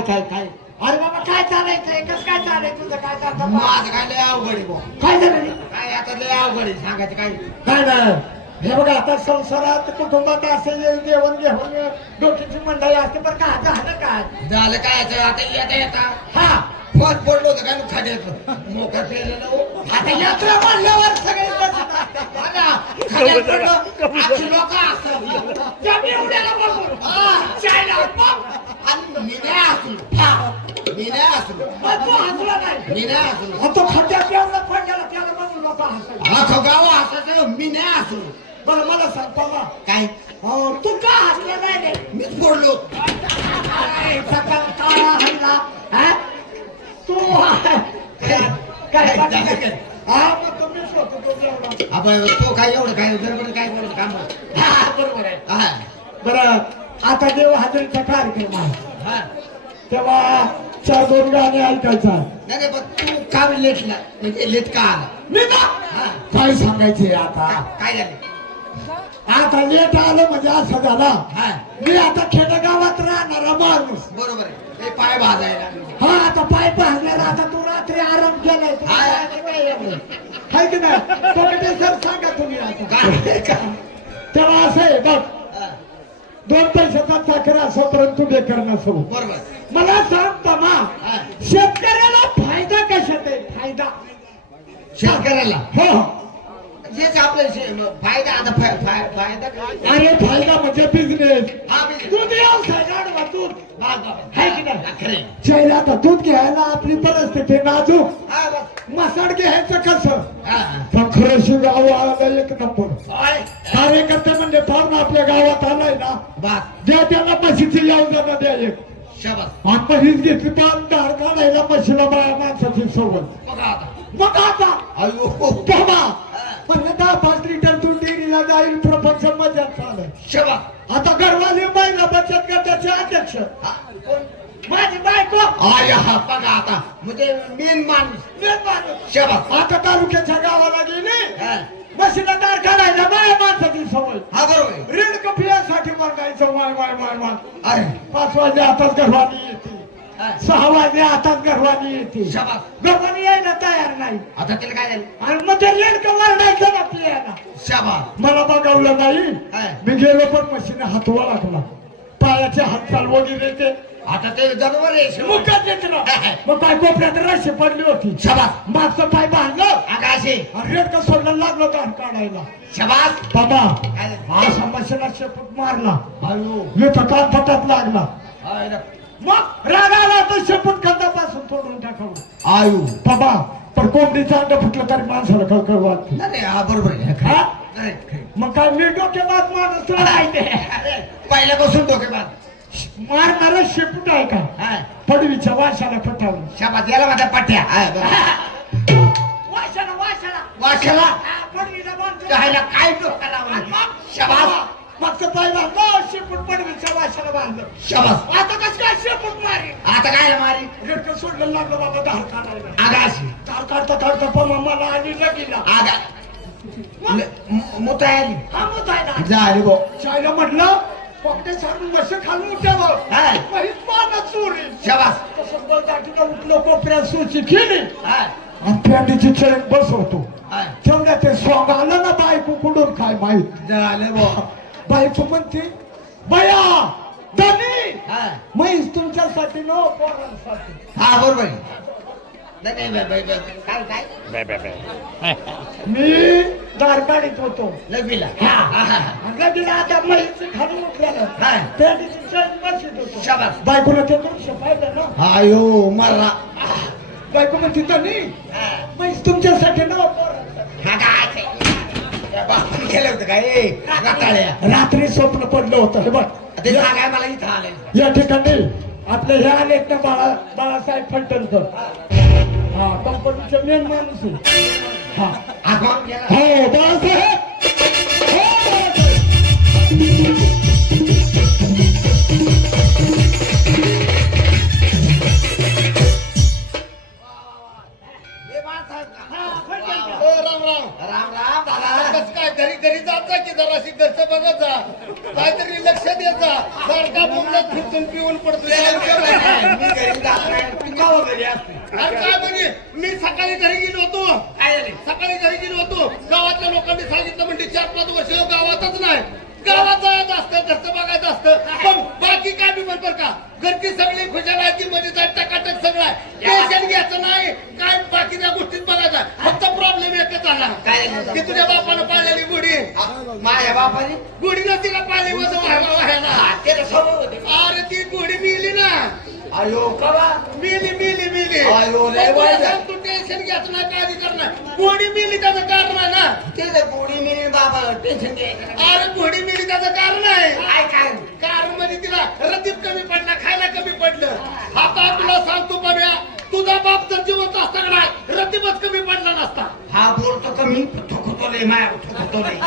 काय अरे बाबा काय चालायचंय कसं काय चालायचं तुझं काय चालतं माझं काय लय अवघड आहे भाऊ. काय झालं काय आता लय अवघड आहे सांगायचं काय. काय नाही हे बघा आता संसारात कुटुंबात असे जेवण घेऊन डोक्याची मंडळी असते पण काय झालं काय झालं काय याचं आता येता हा फोन पडलो होतं काय खाड्यात मोका पेलं ना हो. आता यात्रा मारल्यावर सगळे बसत असतात. हा ना, खाड्यात पडलं, अशी लोकं असतात. त्या मेहुण्याला बघून, चायला मग, आणि मी नाही असलो. मी नाही असलो. मग तो हसला नाही. मी नाही असलो. मग तो खड्ड्यात जेवढा पडलेला त्याला बघून लोक हसले. अख्खं गाव हसायचं, मी नाही असलो. बरं मला सांग बाबा काय तू का हसला नाही रे मीच पडलो. सकाळ काळा हल्ला हा? तू काय हा मग तुम्हीच होतो तो जेवढा आपण तो काय एवढं काय गडबड काय बोलत काम हा बरोबर आहे हा बरं आता देव हजेरीचा कार्यक्रम आहे हा तेव्हा 4-2 गाणे ऐकायचा नाही पण तू का लेटला म्हणजे लेट का आला मी ना हा काय सांगायचे आता काय झालं आता लेट आलं म्हणजे असं झाला हा मी आता खेडेगावात राहणारा माणूस बरोबर आहे ते पाय भाजायला हा आता पाय पाहण्याला आता तू रात्री आराम केलाय तू हा. हाय की नाही तो कधी सर सांगा तुम्ही आता काय का तेव्हा असं आहे बघ हा, 2 पैशाचा चाकर असो परंतु बेकार नसो बरोबर मला सांग तमा हा शेतकऱ्याला फायदा कशात आहे फायदा शेतकऱ्याला हो हेच आपलं फायदा आता फायदा काय अरे फायदा म्हणजे बिझनेस हा बिझनेस. दूध व्यवसाय गाडवा दूध बस, बस. हाय की नाही हा, खरं आहे. चैला आता दूध घ्यायला आपली परिस्थिती नाजूक हा, बस. मसाड घ्यायचं कसं हा, हा. पण खरंशी गाव आला एक नंबर होय. कार्यकर्ते म्हणजे फार आपल्या गावात आलाय ना बस. द्या त्याला म्हशीची योजना द्या एक शाबास. आणि म्हशीच घेतली पण धार काढायला म्हशीला बाया माणसाची सवय बघा आता. मग आता अयो. बाबा हा. पण 10-5 लिटर दूध डेअरीला जाईल प्रपंच मजा चालेल शाबास. आता घरवाली महिला बचत गटाचे अध्यक्ष हा, कोण? माझी बायको आय हा बघा आता म्हणजे मेन माणूस मेन माणूस. शाबास. आता तालुक्याच्या गावाला गेली हा. म्हशीला दार काढायला बाया माणसाची सवय हा बरोबर आहे. रीड कपियासाठी बघायचं वाय अरे 5 वाजले आताच घरवाली येते हा. 6 वाजले आताच घरवाली येते शाबास. घरवाली यायला तयार नाही आता त्याला काय झालं आणि मग ते रीड वरडायचं ना पियाला शाबास. मला बघवलं नाही हा. मी गेलो पण मशीने हात लागला पायाचे हात चाल वगैरे ते आता ते जनावर आहे मुखात येत ना मग काय कोपऱ्यात रशी पडली होती शाबास. मागचं पाय बांधलं आगाशे रेड का सोडलं लागलं दार काढायला शाबास. बाबा काय झालं? हा समस्येला शेपूट मारला अयो. मी तर कान फटात लागला आय रे. मग राग आला तर शेपूट खंडापासून तोडून टाकावं आयु. बाबा पण कोंबडीचं अंड फुटलं तरी माणसाला कळकळ वाटते नाही नाही, हा बरोबर आहे खरं. हा? नाही, खरं. मग काय मी डोक्यात माणूस तुला माहिती आहे. अरे, पहिल्यापासून डोकेबाज. मारणारा शेपूट आहे का हा. पडवीच्या वाशाला फटावलं शाबास याला माझ्या पाट्या हा, बरं. वाशाला वाशाला पडवीला बांधतो कायला काय डोका लावला शाबास. मागचं पाय बांधलं शेपूट पडवीच्या वाशाला बांधलं शाबास. आता कसं काय शेपूट मारी आता काय मारी रेडकं सोडलं लागलं बाबा धार काढायला आगाशी धार काढता पण मला आणि लगीला आगा मोठा आली हा मग जायला झाली बो चायला म्हटलं पकडे सारून मस्त खालून उठावं हा. काहीच पानं चोरी शाबास. तसं बळ दाटीनं उठलो कोपऱ्यात सुची केली हा, आणि पॅन्टीची चेन बसवतो हा. तेवढ्या ते सॉंग आलं ना बायको कुठून काय माहित झालं बो बायको म्हणते बया धनी हा म्हैस तुमच्यासाठी नो पोरांसाठी हा बरोबर आहे. नाही नाही बाय, बाय, बाय. काय मी दार काढीत होतो लगीला हा. हा, हा, आणि लगीला आता म्हैस खाली उठलेलं हा. पॅन्टीची चेन बसत होतो शाबास. बायकोला ते दृश्य पाहिलं ना आयो मर्रा बायको म्हणते धनी हा. म्हैस तुमच्यासाठी नो पोरांसाठी हा काय ते? त्या बापाने केलं होतं काय ए, रताळ्या. रात्री स्वप्न पडलं होतं हे बघ ते सांगाय मला इथं आलंय या ठिकाणी आपले हे आलेत ना बाळासाहेब फलटणकर हा कंपनीचे मेन माणूस आहे हा आपण गेला. हो बाळासाहेब हे माणसं राम राम. राम राम दादा. कसं काय घरी घरी जात जा की जराशी घरचं बघत जा, काहीतरी लक्ष देत जा. सारखा बोंबलत फिरतून पिऊन पडतो. मी घरी जात नाही. तू का घरी असते? अरे काय म्हणजे मी सकाळी घरी गेलो होतो. काय झाले? सकाळी घरी गेलो होतो. गावातल्या लोकांनी सांगितलं म्हणजे 4-5 वर्ष गावातच नाही. गावात जायचं असतं, घरचं बघायचं असतं. पण बाकी काय बी म्हणतो का, घरची सगळी खुशालाची मध्ये टकाटक सगळं आहे. टेन्शन घ्यायचं नाही, काय बाकीच्या गोष्टीत बघायचं. फक्त प्रॉब्लेम एकच आला काय? की तुझ्या बापानं पाळलेली गुढी, माझ्या बापाने गुढीनं तिला पाळली होतं व्हायला. ते तर स्वभाव होते. अरे ती गुढी मिली ना, अयो कवा मिली मिली मिली. अयो, लय पण तुला वाईट. सांग, तू टेन्शन घ्यायचं नाही, काळजी करणार. गुढी मिली त्याचं कारण आहे ना. ते गोडी मिळेल बाबा टेन्शन घ्यायचं. अरे गुढी मिली त्याचं कारण आहे. काय काय कारण म्हणजे तिला रतीब कमी पडला, खायला कमी पडलं. आता तुला सांगतो बघ्या, तुझा बाप जर जिवंत असता का नाही, रतीबच कमी पडला नसता. हा बोलतो कमी थोकतो लय माया थोकतो लय.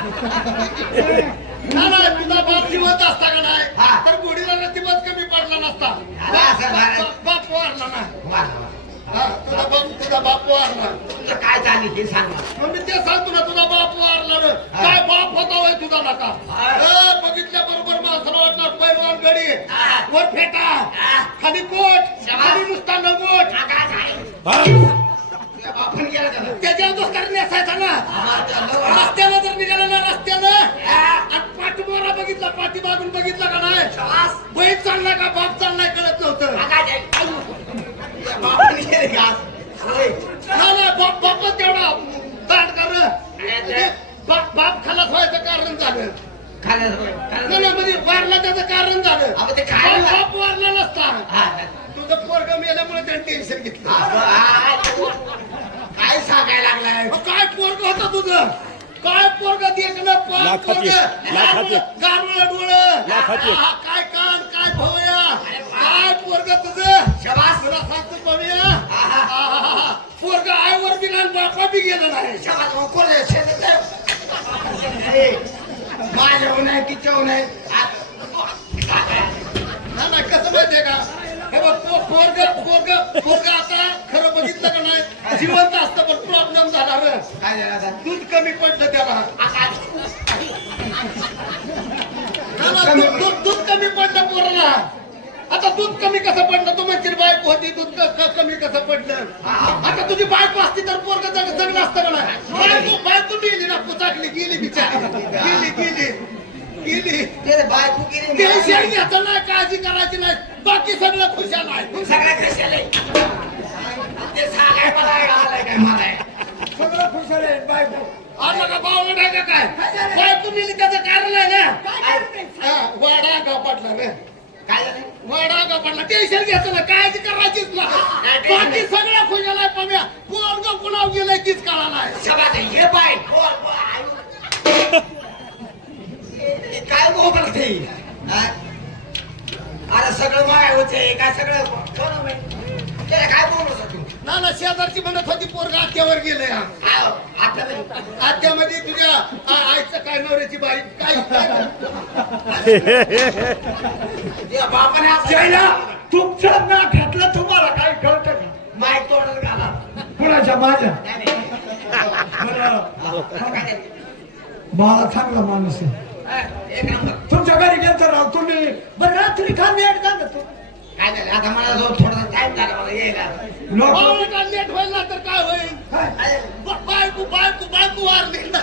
ना तुझा बाप जिवंत असता का नाही, हा. तर गुढीला रतीबच कमी पडला नसता. असं भारत. बाप वारला ना. वा, वा. हा, तुझा बाप वारला. तुझं काय चालली ते सांग मला. मग मी ते सांगतो ना, तुझा बाप वारला ना. हा. काय बाप होता होय तुझा नका. हा. बघितल्या बरोबर माणसाला वाटणार पैलवान गडी, हा. वर फेटा, हा. खाली कोट, शाबास. खाली नुसता नगोट. काय झालं? तुझ्या बापाने केलं का? त्याच्यावर दोस्तार नेसायचा ना. आम्हाला त्या लव- रस्त्यानं जर निघाला ना, रस्त्यानं हा. आणि पाठीमागून बघितला, पाठीमागून बघितला का नाही, शाबास. बैल चाललाय का बाप चाललाय कळत नव्हतं. काय झालं? तुझ्या बापाने केलं का? होय. ना बापच तेवढा दाट कर. बाप खलास व्हायचं कारण झालं. खाल्लं- ना म्हणजे वारला त्याचं कारण झालं. अबे ते काय? बाप वारला नसता. हा. तुझं पोरग मेल्यामुळे त्याने टेन्शन घेतलं. काय सांगायला लागलाय? मग काय पोरग होतं तुझं? काय पोरग देखणं लाखात एक. गारवळ डोळं, लाखात एक. काय कान, काय भोवया, काय पोरग तुझं? शाबास. तुला सांगतो पव्या, पोरग आईवर दिला आणि बापा बी गेला नाही. शाबास. मग कोण आहे? शेतात आहे. माझ्याहून नाही तिच्याहून नाही. ना कसं माहितीये का, हे बघ पोरग आता खरं बघितलं का नाही, जिवंत असतं पण प्रॉब्लेम झाला रे. काय झालं आता? दूध कमी पडलं त्याला. दूध कमी पडलं पोराला. आता दूध कमी कसं पडलं, तू म्हणशील बायको होती, दूध कमी कसं पडलं. आता तुझी बायको असती तर पोरग जगलं असतं का नाही. बायको गेली ना, पुचाकली गेली बिचारी, गेली. ते बायको केली. टेन्शन घ्यायचं नाही, काळजी करायची नाही, बाकी सगळं खुशाल आहे. सगळ्या कशाला ते सांगाय मला आलाय काय मला सगळं खुशाल आहे बायको. आला का बावळट आहे का काय? बायको मिली त्याचं कारण आहे ना. वाडा गाव पडला रे, काय झालं? वाडा गाव पडला. टेन्शन घ्यायचं ना, काळजी करायचीच ना. बाकी सगळं खुशाल आहे. पम्या पोरग कुणाव गेलंय तीच कळा नाही. शाबास. हे बाय काय बोलत ते? अरे सगळं माय होते काय सगळं कोण त्याला काय बोलत तू? ना शेजारची म्हणत होती पोरग आत्यावर गेलंय. आपल्याला आत्यामध्ये तुझ्या आईचं काय, नवऱ्याची बाई काय बापाने जायला तुमचं ना घातलं तुम्हाला काय कळतं का? माईक तोडत घाला. कुणाच्या माझ्या नाही, नाही. बरं, बाळा चांगला माणूस आहे. एक नंबर. तुमच्या घरी गेलतो राव तुम्ही. बरं रात्री खा लेट झालं तू. काय झालं आता मला जो थोडासा टाइम झाला मला यायला. लोक लेट होईल ना तर काय होईल. काय? बायको वारली ना.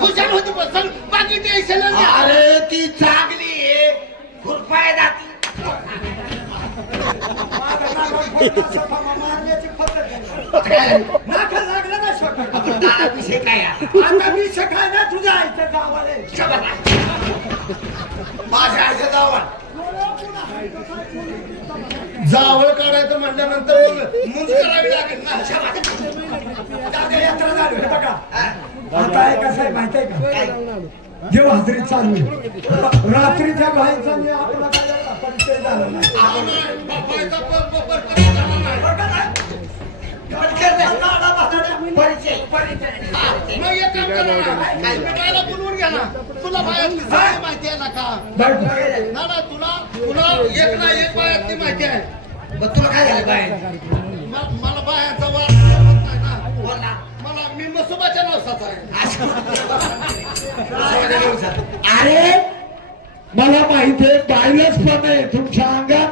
खुशाल होती पण सगळं बाकी टेन्शन नाही. अरे ती चांगली आहे खुरपाय जाती. मारण्याची पद्धत आहे. नाका लागलं ना शेवटी. दारा विषय काय आहे? आता मी सकाळ ना तुझ्या आईचं गावाले. माझ्या आईचं जावं. जावळ काढायचं म्हटल्यानंतर मुंज करावी लागेल ना. दादा यात्रा झाली होती बघा. आता आहे कसं आहे माहिती आहे का? जेव्हा हजरी चालू आहे, रात्रीच्या बाहेरचा मी आपला काय एवढा परिचय झाला नाही. मग एक काम करा ना, तुम्ही बायला बोलवून घ्या ना. तुला बायातली सगळी माहिती आहे ना का? ना तुला एक ना एक बायातली माहिती आहे. मग तुला काय झालं बाय? मला बायाचा वार होत नाही ना. बोल ना. नसोबाच्या नवसाचा आहे. अरे मला माहिती आहे बायलच पण आहे तुमच्या अंगात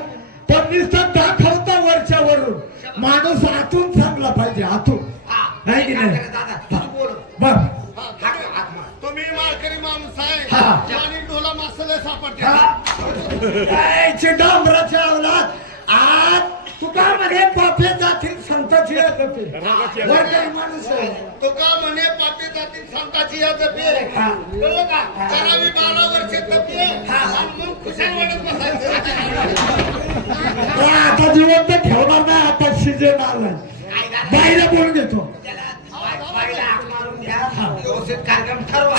पण नुसतं दाखवता वरच्या वरून माणूस आतून चांगला पाहिजे आतून नाही की नाही दादा तू बोल बघ तुम्ही माळकरी माणूस आहे हा. आणि ढोला माणसाला सापडते डांबराच्या अवलाद आज तुका म्हणे पापे जातील संताची वरकरी माणूस आहे तुका म्हणे पापी जातील संताची या जपे हा. कळलं का करावी 12 वर्षे तपे आणि मग खुशाल वाटत बसायचं तो आता जिवंत ठेवणार नाही आता सीजन आला बाहेर बोलून घेतो त्याला बाईला हाक मारून द्या व्यवस्थित कार्यक्रम ठरवा